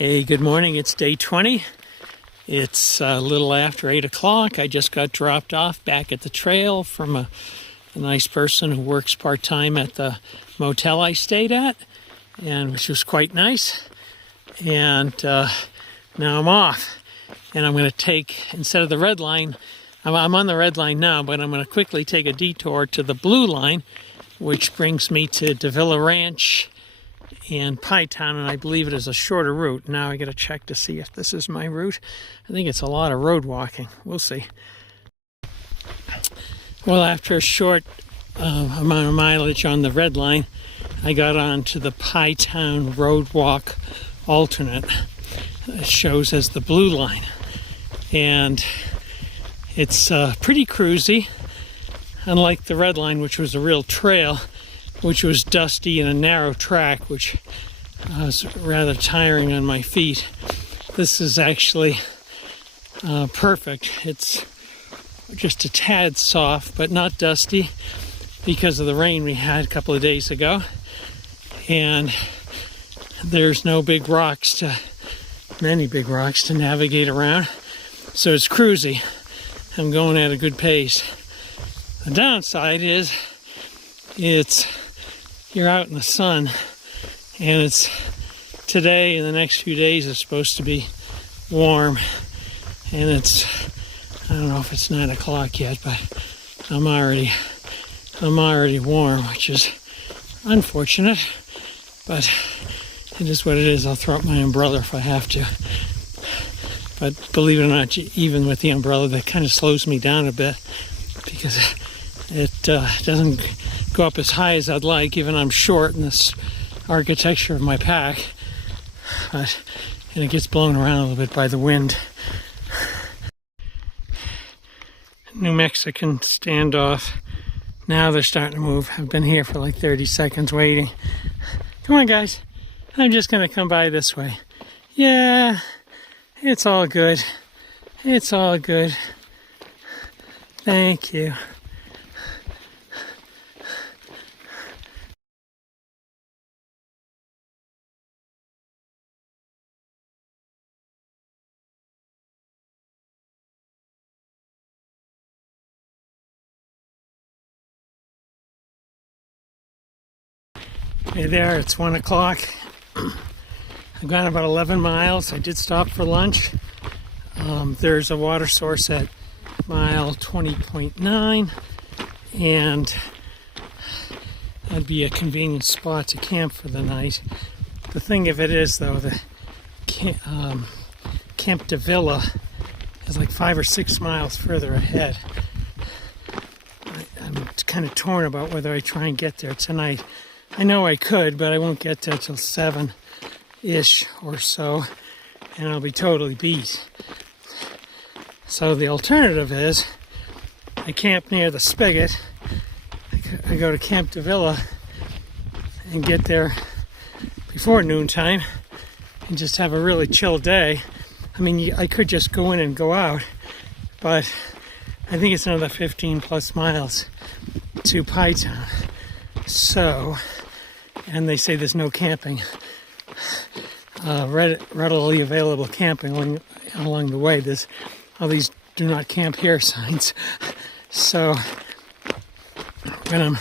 Hey, good morning. It's day 20. It's a little after 8 o'clock. I just got dropped off back at the trail from a nice person who works part-time at the motel I stayed at, and which was quite nice. And now I'm off. And I'm going to take, instead of the red line, I'm on the red line now, but I'm going to quickly take a detour to the blue line, which brings me to Davila Ranch and Pie Town, and I believe it is a shorter route. Now I got to check to see if this is my route. I think it's a lot of road walking. We'll see. Well, after a short amount of mileage on the red line, I got on to the Pie Town Road Walk alternate. It shows as the blue line. And it's pretty cruisy, unlike the red line, which was a real trail, which was dusty and a narrow track, which was rather tiring on my feet. This is actually perfect. It's just a tad soft, but not dusty because of the rain we had a couple of days ago. And there's no many big rocks to navigate around. So it's cruisy. I'm going at a good pace. The downside is you're out in the sun, and it's today and the next few days is supposed to be warm, and I don't know if it's 9 o'clock yet, but I'm already warm, which is unfortunate, but it is what it is. I'll throw up my umbrella if I have to. But believe it or not, even with the umbrella, that kind of slows me down a bit because it doesn't go up as high as I'd like, even I'm short in this architecture of my pack. And it gets blown around a little bit by the wind. New Mexican standoff. Now they're starting to move. I've been here for like 30 seconds waiting. Come on, guys. I'm just going to come by this way. Yeah, it's all good. It's all good. Thank you. Hey there, it's 1 o'clock. I've gone about 11 miles. I did stop for lunch. There's a water source at mile 20.9, and that'd be a convenient spot to camp for the night. The thing of it is, though, the Camp Davila is like 5 or 6 miles further ahead. I'm kind of torn about whether I try and get there tonight. I know I could, but I won't get there till 7-ish or so, and I'll be totally beat. So the alternative is I camp near the Spigot. I go to Camp Davila and get there before noontime and just have a really chill day. I mean, I could just go in and go out, but I think it's another 15 plus miles to Pie Town. So, and they say there's no camping, readily available camping along the way. There's all these "do not camp here" signs. So, what I'm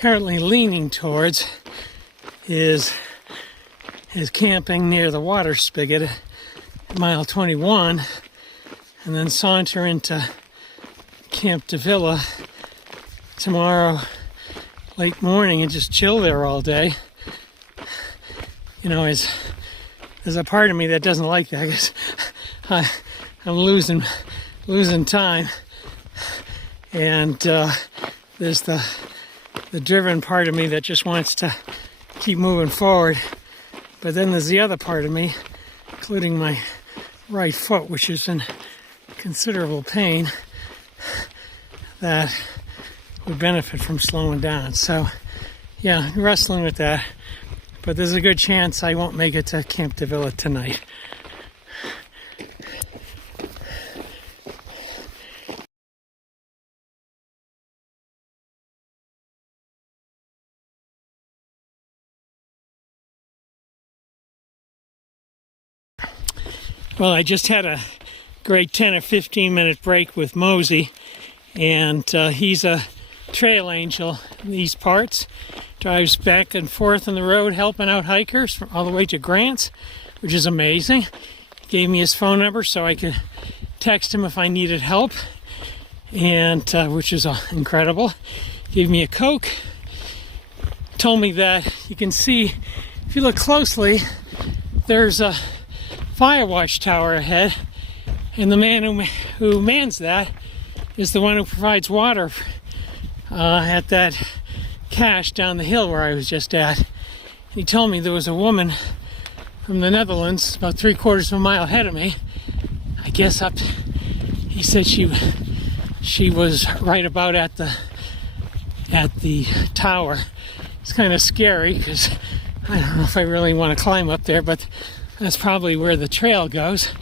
currently leaning towards is camping near the water spigot at mile 21, and then saunter into Camp Davila tomorrow late morning and just chill there all day. You know, there's a part of me that doesn't like that because I'm losing time, and there's the driven part of me that just wants to keep moving forward. But then there's the other part of me, including my right foot, which is in considerable pain, that would benefit from slowing down. So, yeah, wrestling with that. But there's a good chance I won't make it to Camp Davila tonight. Well, I just had a great 10 or 15 minute break with Mosey, and he's a trail angel in these parts. Drives back and forth on the road helping out hikers from all the way to Grants, which is amazing. He gave me his phone number so I could text him if I needed help, and which is incredible. Gave me a Coke. Told me that you can see, if you look closely, there's a fire watch tower ahead, and the man who mans that is the one who provides water at that cache down the hill where I was just at. He told me there was a woman from the Netherlands about 3/4 of a mile ahead of me. I guess he said she was right about at the tower. It's kind of scary because I don't know if I really want to climb up there, but that's probably where the trail goes.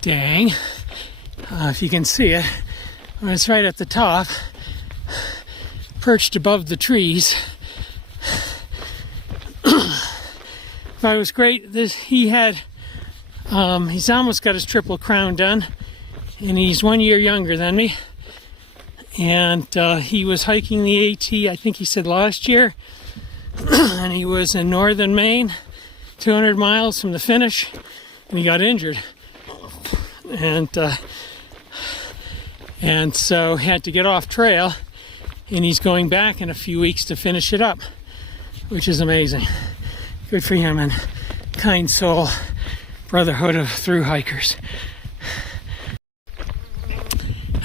Dang. If you can see it, when it's right at the top, perched above the trees. But it was great. He's almost got his Triple Crown done, and he's 1 year younger than me. And he was hiking the AT, I think he said last year, and he was in northern Maine, 200 miles from the finish, and he got injured. And so had to get off trail, and he's going back in a few weeks to finish it up, which is amazing. Good for him, and kind soul brotherhood of thru hikers.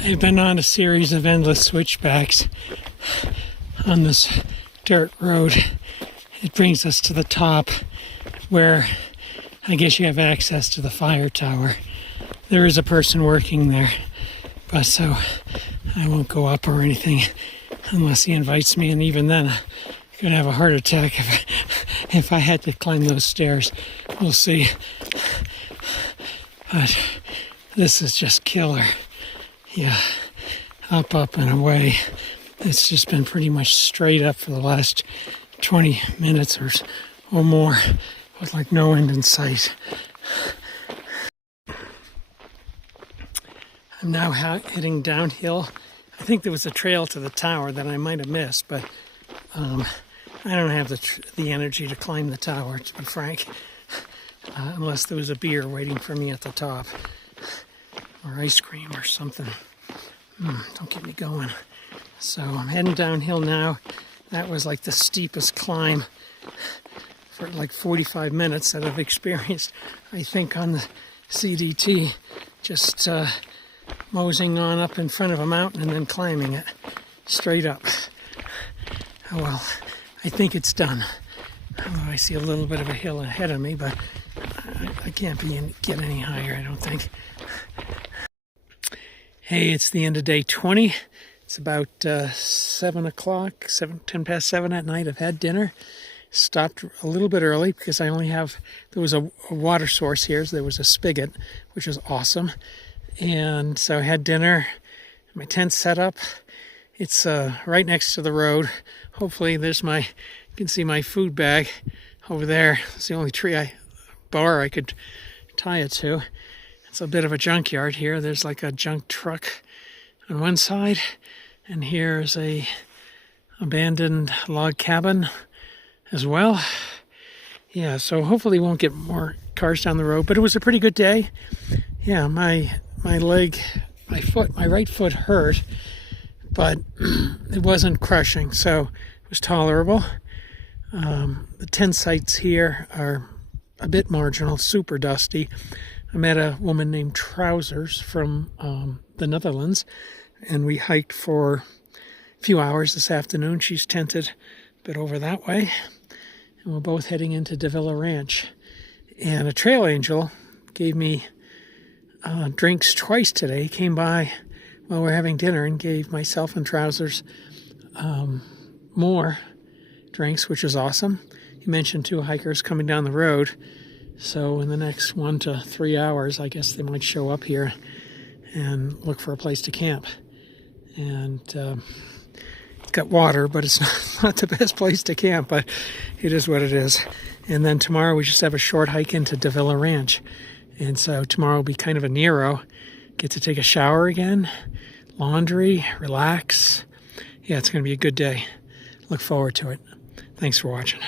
I've been on a series of endless switchbacks on this dirt road. It brings us to the top where I guess you have access to the fire tower. There is a person working there, but so I won't go up or anything unless he invites me, and even then I'm going to have a heart attack if I had to climb those stairs. We'll see. But this is just killer. Yeah, up, and away. It's just been pretty much straight up for the last 20 minutes or more, with like no end in sight. I'm now heading downhill. I think there was a trail to the tower that I might have missed, but I don't have the energy to climb the tower, to be frank, unless there was a beer waiting for me at the top, or ice cream or something. Don't get me going. So I'm heading downhill now. That was like the steepest climb for like 45 minutes that I've experienced, I think, on the CDT. Just moseying on up in front of a mountain and then climbing it straight up. Oh well, I think it's done. I see a little bit of a hill ahead of me, but I can't get any higher, I don't think. Hey, it's the end of day 20. It's about 7 o'clock, 10 past 7 at night. I've had dinner. Stopped a little bit early because there was a water source here. So there was a spigot, which was awesome. And so I had dinner. My tent's set up. It's right next to the road. Hopefully you can see my food bag over there. It's the only bar I could tie it to. It's a bit of a junkyard here. There's like a junk truck on one side, and here's a abandoned log cabin as well. Yeah, so hopefully we won't get more cars down the road, but it was a pretty good day. Yeah, my right foot hurt, but it wasn't crushing, so it was tolerable. The tent sites here are a bit marginal, super dusty. I met a woman named Trousers from the Netherlands, and we hiked for a few hours this afternoon. She's tented a bit over that way, and we're both heading into Davila Ranch. And a trail angel gave me drinks twice today. He came by while we're having dinner and gave myself and Trousers more drinks, which was awesome. He mentioned 2 hikers coming down the road. So in the next 1 to 3 hours, I guess they might show up here and look for a place to camp. And it's got water, but it's not the best place to camp, but it is what it is. And then tomorrow we just have a short hike into Davila Ranch. And so tomorrow will be kind of a Nero. Get to take a shower again, laundry, relax. Yeah, it's going to be a good day. Look forward to it. Thanks for watching.